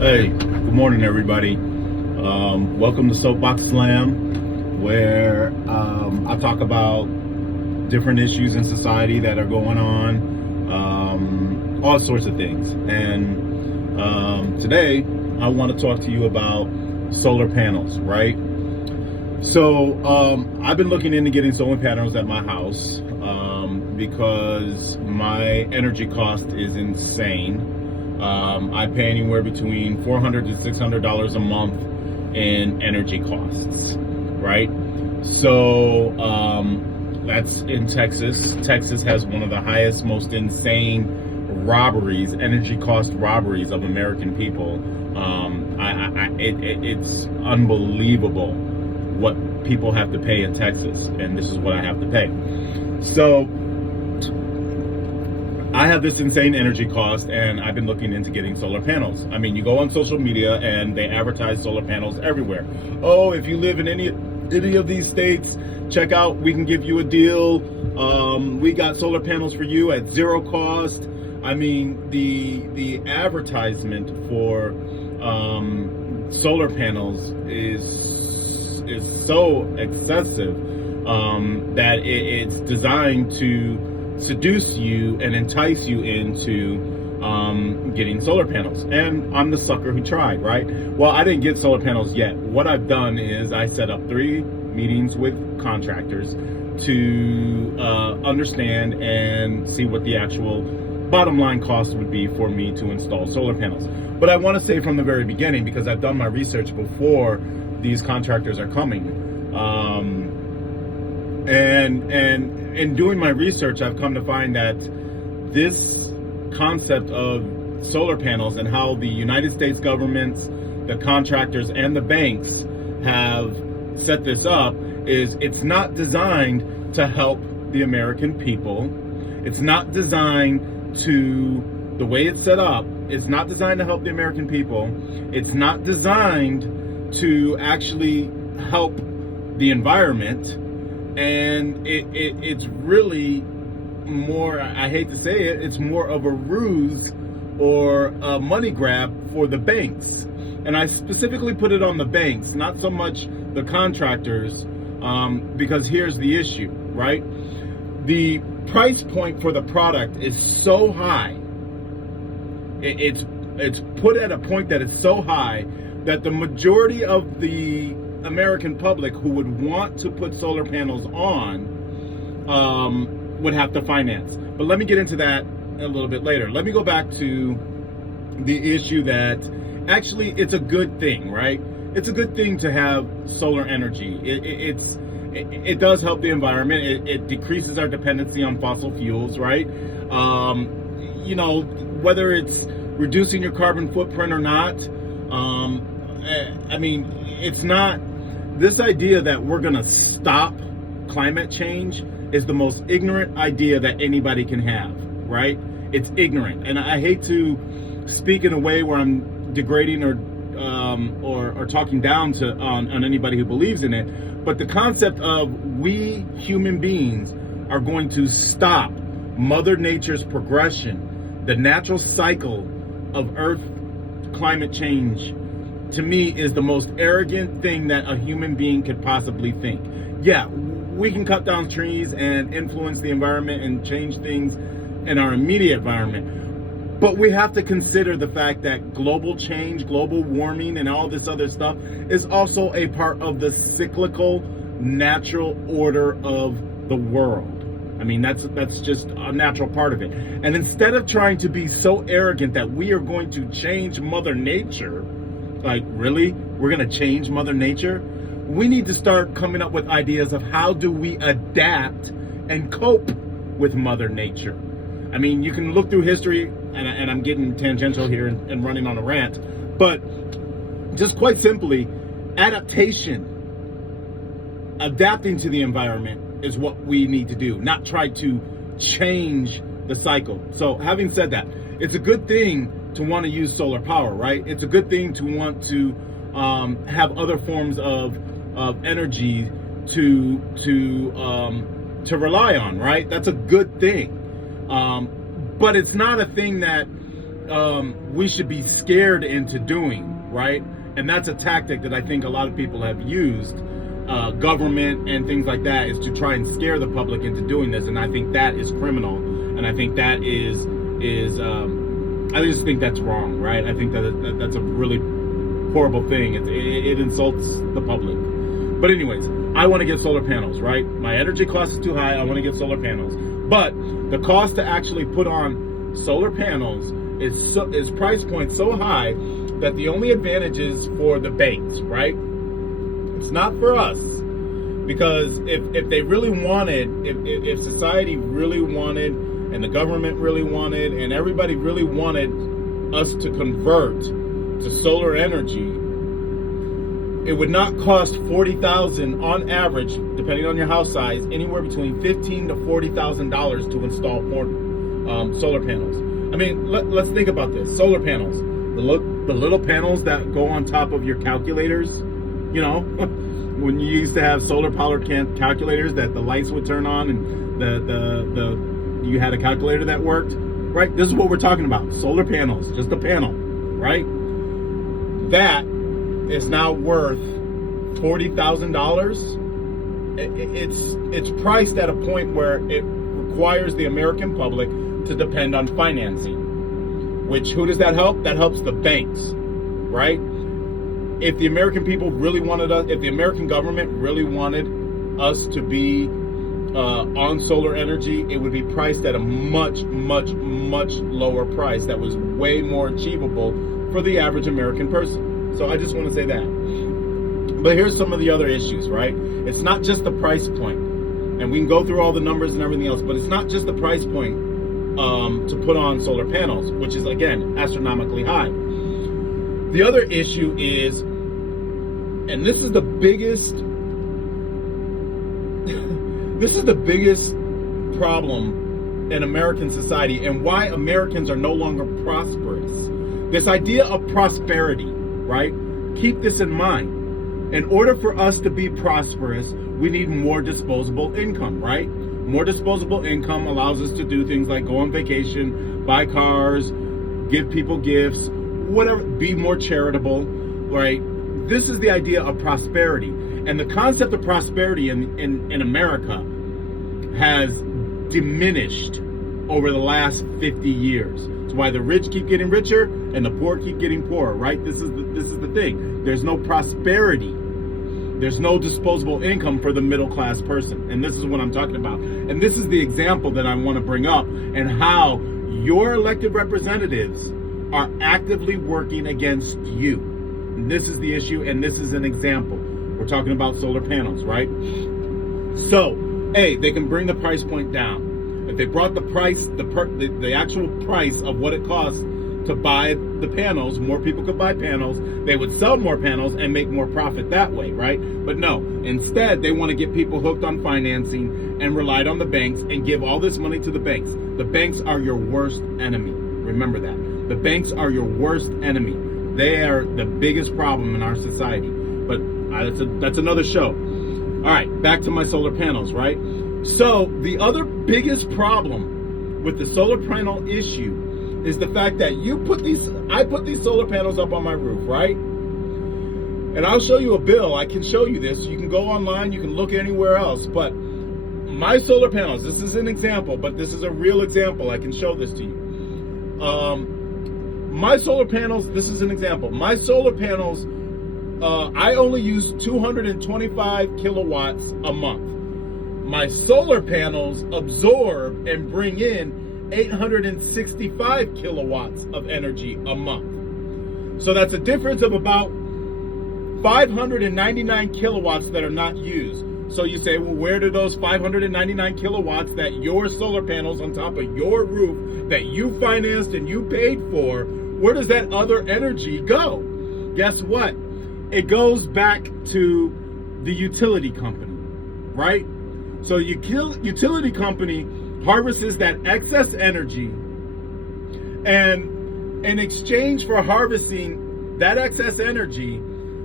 Hey, good morning, everybody. Welcome to SoapBox Slam, where I talk about different issues in society that are going on, all sorts of things. And today, I want to talk to you about solar panels, right? So I've been looking into getting solar panels at my house because my energy cost is insane. I pay anywhere between $400 to $600 a month in energy costs, right? So that's in Texas. Texas has one of the highest, most insane robberies, energy cost robberies of American people. It's unbelievable what people have to pay in Texas, and this is what I have to pay. So I have this insane energy cost, and I've been looking into getting solar panels. I mean, you go on social media and they advertise solar panels everywhere. Oh, if you live in any of these states, check out, we can give you a deal. We got solar panels for you at zero cost. I mean, the advertisement for solar panels is so excessive that it's designed to seduce you and entice you into getting solar panels. And I'm the sucker who tried, right? Well, I didn't get solar panels yet. What I've done is I set up 3 meetings with contractors to understand and see what the actual bottom line cost would be for me to install solar panels. But I want to say from the very beginning, because I've done my research before these contractors are coming, and in doing my research, I've come to find that this concept of solar panels and how the United States governments, the contractors, and the banks have set this up is it's not designed to help the American people. It's not designed to, the way it's set up, it's not designed to help the American people. It's not designed to actually help the environment. And it's really more, I hate to say it, it's more of a ruse or a money grab for the banks. And I specifically put it on the banks, not so much the contractors, because here's the issue, right? The price point for the product is so high. It's put at a point that it's so high that the majority of the American public who would want to put solar panels on would have to finance. But let me get into that a little bit later. Let me go back to the issue that actually it's a good thing, right? It's a good thing to have solar energy. It does help the environment. It decreases our dependency on fossil fuels, right? You know, whether it's reducing your carbon footprint or not, I mean, it's not, this idea that we're going to stop climate change is the most ignorant idea that anybody can have, right? It's ignorant. And I hate to speak in a way where I'm degrading or talking down to on anybody who believes in it. But the concept of we human beings are going to stop Mother Nature's progression, the natural cycle of Earth climate change, to me is the most arrogant thing that a human being could possibly think. Yeah, we can cut down trees and influence the environment and change things in our immediate environment. But we have to consider the fact that global change, global warming, and all this other stuff is also a part of the cyclical natural order of the world. I mean, that's just a natural part of it. And instead of trying to be so arrogant that we are going to change Mother Nature, like, really? We're going to change Mother Nature? We need to start coming up with ideas of how do we adapt and cope with Mother Nature. I mean, you can look through history, and I'm getting tangential here and running on a rant, but just quite simply, adaptation, adapting to the environment is what we need to do, not try to change the cycle. So having said that, it's a good thing to want to use solar power, right? It's a good thing to want to have other forms of energy to rely on, right? That's a good thing. But it's not a thing that we should be scared into doing, right? And that's a tactic that I think a lot of people have used, government and things like that, is to try and scare the public into doing this. And I think that is criminal. And I think that I just think that's wrong, right? I think that's a really horrible thing. It insults the public. But anyways, I want to get solar panels, right? My energy cost is too high. I want to get solar panels. But the cost to actually put on solar panels is price point so high that the only advantage is for the banks, right? It's not for us. Because if they really wanted, if society really wanted, and the government really wanted, and everybody really wanted us to convert to solar energy, it would not cost $40,000 on average, depending on your house size, anywhere between $15,000 to $40,000 to install more solar panels. I mean, let's think about this. Solar panels, the little panels that go on top of your calculators. You know, when you used to have solar powered calculators that the lights would turn on and you had a calculator that worked, right? This is what we're talking about. Solar panels, just a panel, right? That is now worth $40,000. It's priced at a point where it requires the American public to depend on financing. Which, who does that help? That helps the banks, right? If the American people really wanted us, if the American government really wanted us to be on solar energy, it would be priced at a much, much, much lower price that was way more achievable for the average American person. So I just want to say that. But here's some of the other issues, right? It's not just the price point, and we can go through all the numbers and everything else, but it's not just the price point to put on solar panels, which is, again, astronomically high. The other issue is, and this is the biggest problem in American society, and why Americans are no longer prosperous. This idea of prosperity, right? Keep this in mind. In order for us to be prosperous, we need more disposable income, right? More disposable income allows us to do things like go on vacation, buy cars, give people gifts, whatever, be more charitable, right? This is the idea of prosperity. And the concept of prosperity in America has diminished over the last 50 years. It's why the rich keep getting richer and the poor keep getting poorer, right? This is the thing. There's no prosperity. There's no disposable income for the middle class person. And this is what I'm talking about. And this is the example that I want to bring up, and how your elected representatives are actively working against you. And this is the issue, and this is an example. We're talking about solar panels, right? So, A, they can bring the price point down. If they brought the price, the actual price of what it costs to buy the panels, more people could buy panels, they would sell more panels and make more profit that way, right? But no, instead they want to get people hooked on financing and relied on the banks and give all this money to the banks. The banks are your worst enemy. Remember that. The banks are your worst enemy. They are the biggest problem in our society. But that's another show. All right, back to my solar panels, right? So the other biggest problem with the solar panel issue is the fact that I put these solar panels up on my roof, right? And I'll show you a bill. I can show you this. You can go online, you can look anywhere else. But my solar panels, this is an example, but this is a real example. I can show this to you. My solar panels, this is an example. My solar panels, I only use 225 kilowatts a month. My solar panels absorb and bring in 865 kilowatts of energy a month. So that's a difference of about 599 kilowatts that are not used. So you say, well, where do those 599 kilowatts that your solar panels on top of your roof that you financed and you paid for, where does that other energy go? Guess what? It goes back to the utility company, right? So utility company harvests that excess energy, and in exchange for harvesting that excess energy,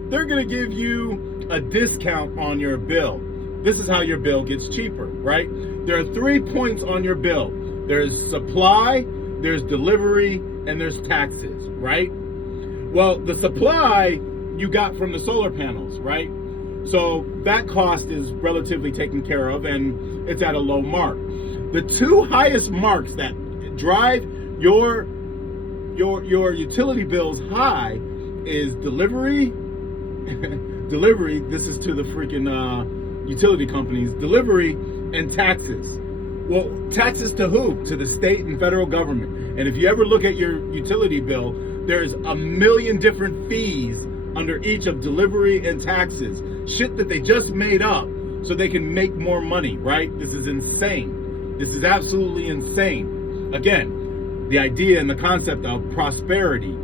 they're going to give you a discount on your bill. This is how your bill gets cheaper, right? There are 3 points on your bill. There's supply, there's delivery, and there's taxes, right? Well, the supply you got from the solar panels, right? So that cost is relatively taken care of, and it's at a low mark. The two highest marks that drive your utility bills high is delivery. Delivery. This is to the freaking utility companies. Delivery and taxes. Well, taxes to who? To the state and federal government. And if you ever look at your utility bill, there's a million different fees under each of delivery and taxes. Shit that they just made up so they can make more money, right? This is insane. This is absolutely insane. Again, the idea and the concept of prosperity.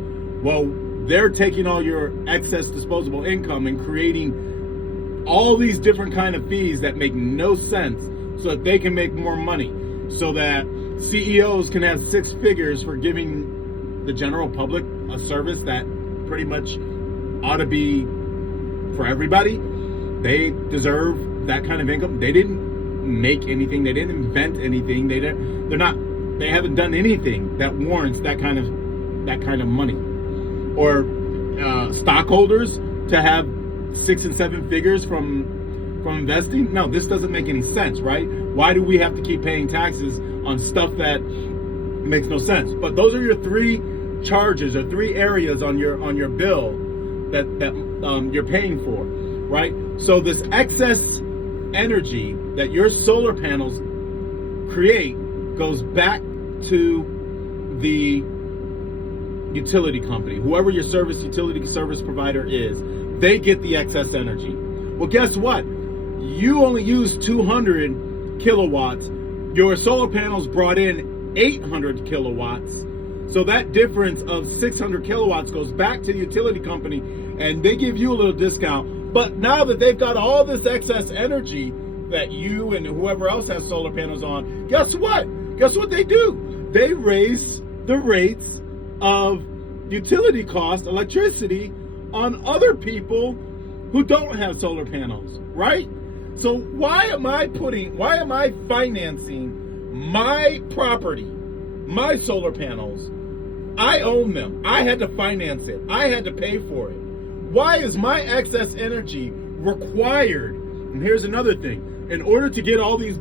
Well, they're taking all your excess disposable income and creating all these different kind of fees that make no sense so that they can make more money, so that CEOs can have six figures for giving the general public a service that pretty much ought to be for everybody. They deserve that kind of income. They didn't make anything. They didn't invent anything. They haven't done anything that warrants that kind of money. Or stockholders to have 6 and 7 figures from investing. No, this doesn't make any sense, right? Why do we have to keep paying taxes on stuff that makes no sense? But those are your three charges or three areas on your bill that you're paying for, right? So this excess energy that your solar panels create goes back to the utility company, whoever your utility service provider is. They get the excess energy. Well, guess what? You only use 200 kilowatts. Your solar panels brought in 800 kilowatts. So that difference of 600 kilowatts goes back to the utility company, and they give you a little discount. But now that they've got all this excess energy that you and whoever else has solar panels on, guess what? Guess what they do? They raise the rates of utility cost, electricity, on other people who don't have solar panels, right? So why am I financing my property, my solar panels? I own them. I had to finance it. I had to pay for it. Why is my excess energy required? And here's another thing. In order to get all these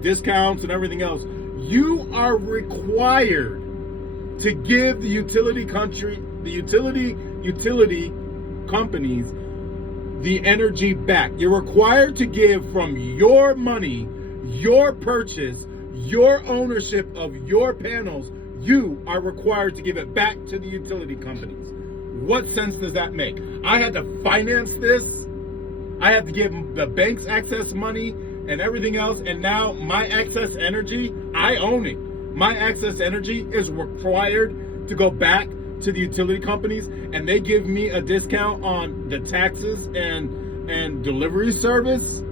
discounts and everything else, you are required to give the utility companies the energy back. You're required to give from your money, your purchase, your ownership of your panels. You are required to give it back to the utility companies. What sense does that make? I had to finance this. I had to give the banks excess money and everything else, and now my excess energy, I own it. My excess energy is required to go back to the utility companies, and they give me a discount on the taxes and delivery service.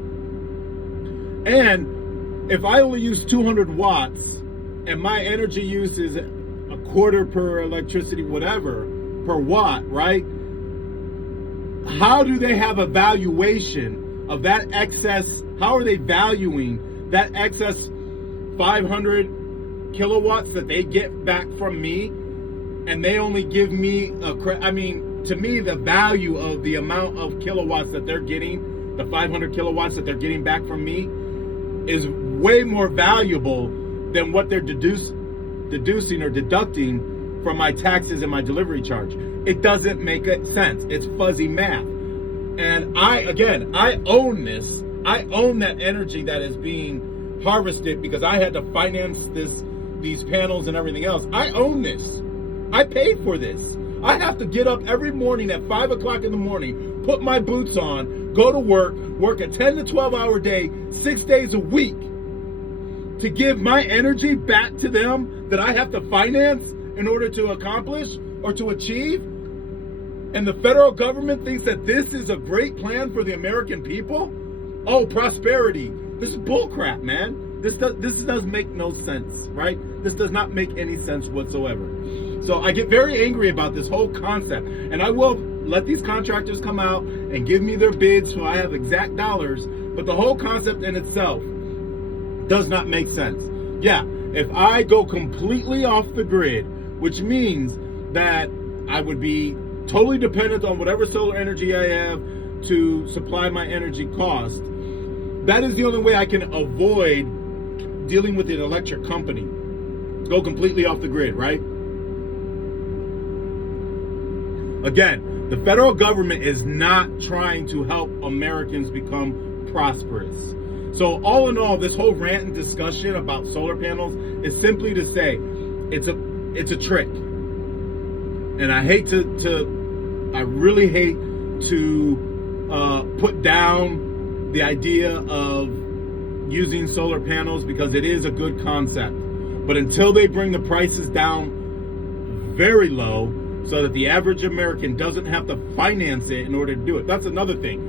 And if I only use 200 watts and my energy use is a quarter per electricity, whatever, per watt, right? How do they have a valuation of that excess? How are they valuing that excess 500 kilowatts that they get back from me? And they only give me to me, the value of the amount of kilowatts that they're getting, the 500 kilowatts that they're getting back from me, is way more valuable than what they're deducing or deducting from my taxes and my delivery charge. It doesn't make sense. It's fuzzy math. And I own this. I own that energy that is being harvested because I had to finance these panels and everything else. I own this. I pay for this. I have to get up every morning at 5 o'clock in the morning, put my boots on, go to work a 10 to 12 hour day, 6 days a week, to give my energy back to them that I have to finance in order to accomplish or to achieve. And the federal government thinks that this is a great plan for the American people. Oh, prosperity. This is bullcrap, man. This does make no sense, right? This does not make any sense whatsoever. So I get very angry about this whole concept, and I will let these contractors come out and give me their bids so I have exact dollars, but the whole concept in itself does not make sense. Yeah, if I go completely off the grid which means that I would be totally dependent on whatever solar energy I have to supply my energy cost. That is the only way I can avoid dealing with an electric company. Go completely off the grid, right? Again, the federal government is not trying to help Americans become prosperous. So all in all, this whole rant and discussion about solar panels is simply to say it's a trick. And I really hate to put down the idea of using solar panels, because it is a good concept. But until they bring the prices down very low so that the average American doesn't have to finance it in order to do it. That's another thing.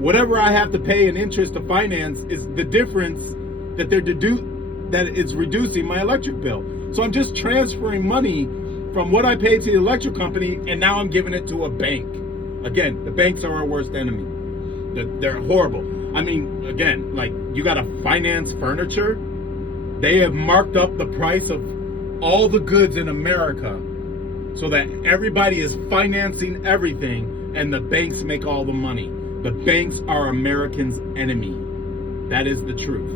Whatever I have to pay in interest to finance is the difference that that is reducing my electric bill. So I'm just transferring money from what I pay to the electric company, and now I'm giving it to a bank. Again, the banks are our worst enemy. They're horrible. I mean, again, like, you got to finance furniture. They have marked up the price of all the goods in America so that everybody is financing everything, and the banks make all the money. The banks are Americans' enemy. That is the truth.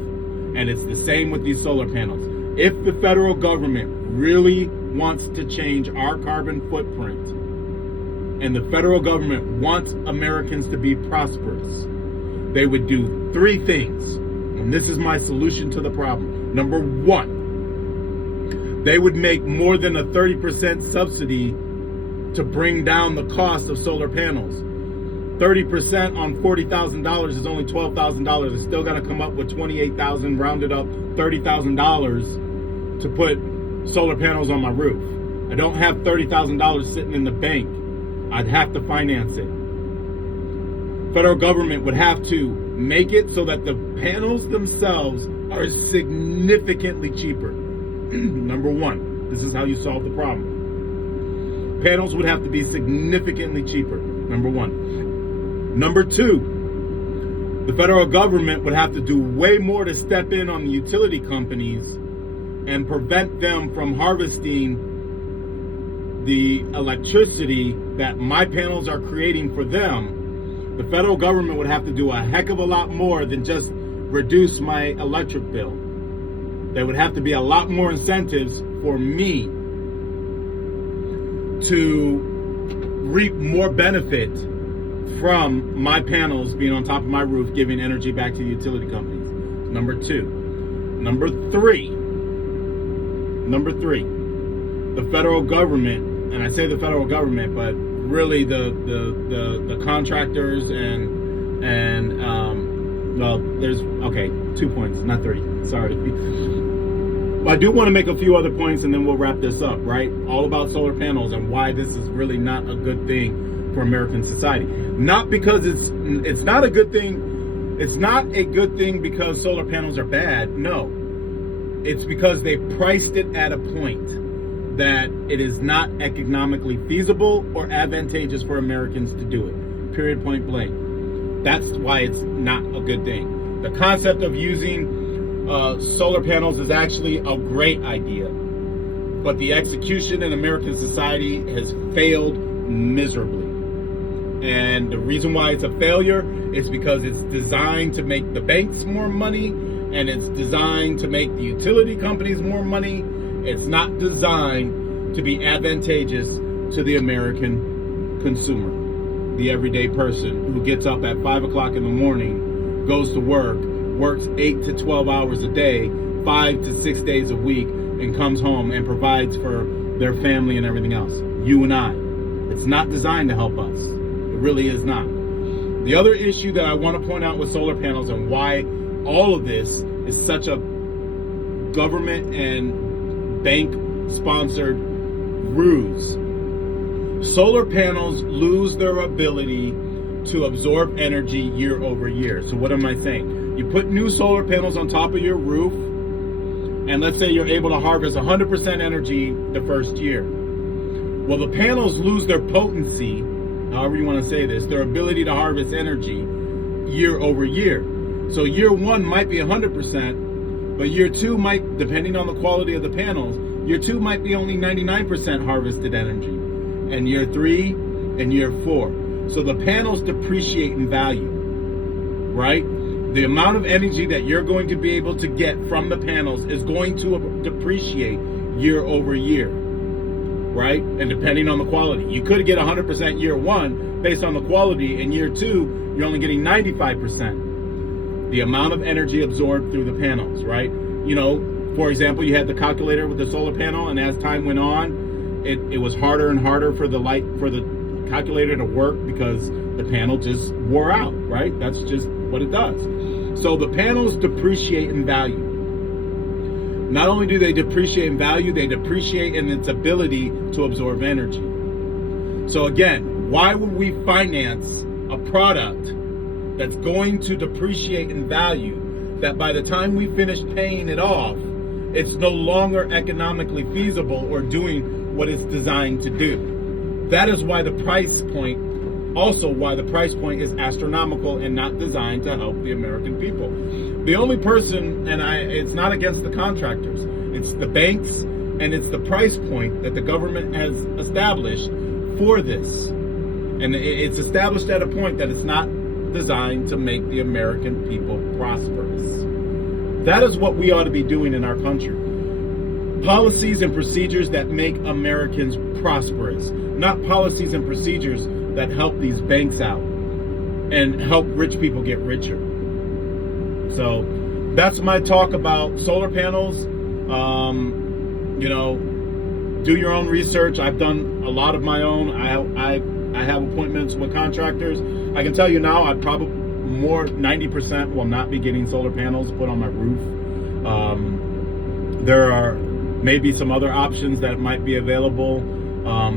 And it's the same with these solar panels. If the federal government really wants to change our carbon footprint, and the federal government wants Americans to be prosperous, they would do three things. And this is my solution to the problem. Number one, they would make more than a 30% subsidy to bring down the cost of solar panels. 30% on $40,000 is only $12,000. It's still got to come up with $28,000, rounded up $30,000 to put solar panels on my roof. I don't have $30,000 sitting in the bank. I'd have to finance it. Federal government would have to make it so that the panels themselves are significantly cheaper. Number one, this is how you solve the problem. Panels would have to be significantly cheaper. Number one. Number two, the federal government would have to do way more to step in on the utility companies and prevent them from harvesting the electricity that my panels are creating for them. The federal government would have to do a heck of a lot more than just reduce my electric bill. There would have to be a lot more incentives for me to reap more benefit from my panels being on top of my roof, giving energy back to the utility companies. Number two. Number three, the federal government, and I say the federal government, but really the contractors and well, there's, okay, 2 points, not 3, sorry. I do want to make a few other points and then we'll wrap this up, right? All about solar panels and why this is really not a good thing for American society. Not because it's not a good thing. It's not a good thing because solar panels are bad. No, it's because they priced it at a point that it is not economically feasible or advantageous for Americans to do it. Period, point blank. That's why it's not a good thing. The concept of using solar panels is actually a great idea, but the execution in American society has failed miserably. And the reason why it's a failure is because it's designed to make the banks more money, and it's designed to make the utility companies more money. It's not designed to be advantageous to the American consumer, the everyday person who gets up at 5 o'clock in the morning, goes to work, works 8 to 12 hours a day, 5 to 6 days a week, and comes home and provides for their family and everything else. You and I. It's not designed to help us. It really is not. The other issue that I want to point out with solar panels and why all of this is such a government and bank-sponsored ruse. Solar panels lose their ability to absorb energy year over year. So what am I saying? You put new solar panels on top of your roof, and let's say you're able to harvest 100% energy the first year. Well, the panels lose their potency, however you want to say this, their ability to harvest energy year over year. So year one might be 100%, but year two might, depending on the quality of the panels, Year 2 might be only 99% harvested energy, and year 3 and year 4. So the panels depreciate in value, right? The amount of energy that you're going to be able to get from the panels is going to depreciate year over year, right? And depending on the quality, you could get 100% year 1 based on the quality, and year 2 you're only getting 95%. The amount of energy absorbed through the panels, right? You know, for example, you had the calculator with the solar panel, and as time went on, it was harder and harder for the calculator to work because the panel just wore out, right? That's just what it does. So the panels depreciate in value. Not only do they depreciate in value, they depreciate in its ability to absorb energy. So again, why would we finance a product that's going to depreciate in value, that by the time we finish paying it off, it's no longer economically feasible or doing what it's designed to do? That is why the price point is astronomical and not designed to help the American people. The only person, and it's not against the contractors, it's the banks, and it's the price point that the government has established for this. And it's established at a point that it's not designed to make the American people prosperous. That is what we ought to be doing in our country. Policies and procedures that make Americans prosperous, not policies and procedures that help these banks out and help rich people get richer. So that's my talk about solar panels. You know, do your own research. I've done a lot of my own. I have appointments with contractors. I can tell you now, I'd probably 90% will not be getting solar panels put on my roof. There are maybe some other options that might be available.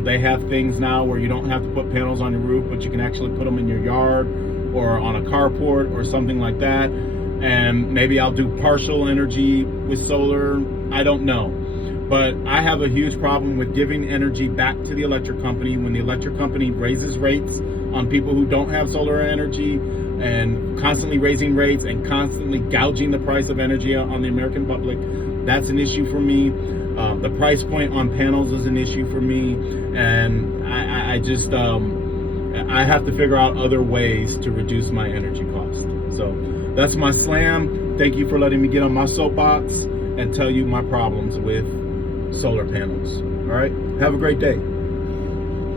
They have things now where you don't have to put panels on your roof, but you can actually put them in your yard or on a carport or something like that. And maybe I'll do partial energy with solar. I don't know. But I have a huge problem with giving energy back to the electric company when the electric company raises rates on people who don't have solar energy, and constantly raising rates and constantly gouging the price of energy on the American public. That's an issue for me. The price point on panels is an issue for me, and I just I have to figure out other ways to reduce my energy cost. So that's my slam. Thank you for letting me get on my soapbox and tell you my problems with solar panels. All right, have a great day.